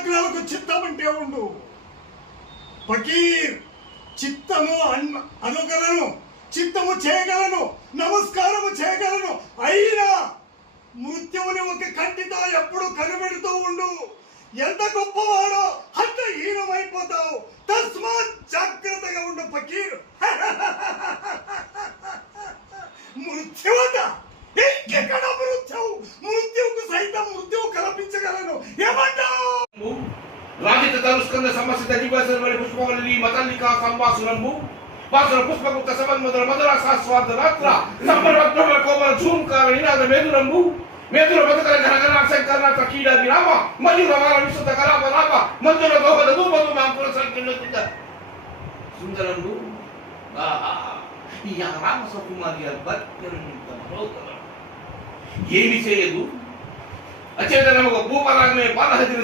ఆజ్ఞలకు చిత్తమంటే ఉండు. ఫకీర్ చిత్తము అనగలను, చిత్తము చేయగలను, నమస్కారము చేయగలను, అయినా మృత్యువుని ఒక కంటితో ఎప్పుడు కనిపెడుతూ ఉండు. ఎంత గొప్పవాడో అంత హీనమైపోతావు. తస్మాత్ జాగ్రత్తగా ఉండు ఫకీర్. మృత్యువత ఇంకెక్కడ మృత్యువుకు సైతం మృత్యువు కల్పించగలను. ఏమంటావు? రాజిత తరుస్కంద సమస్య దివసరవలి పుష్పవల్లి మతల్లికా సంవాసురంబు వాసన పుష్పగుప్త సబన్మదర మదర శాస్వాద రాత్ర సంబరవత్మల కోమల ఝూంకార నినాద మేదురంబు మేదుర బతకల ఘనఘన శంకరనాథ కీడ విరామ మయూర వార విశుద్ధ కలాప రామ మందుల దోహద ధూమధు మాంకుల సంకీర్ణత సుందరంబు ఆహా ఈ రామ సకుమారి అద్భుతంత మనోహరం. ఏమి చేయదు అచేతనముగా భూపరాగమే పాలహతిని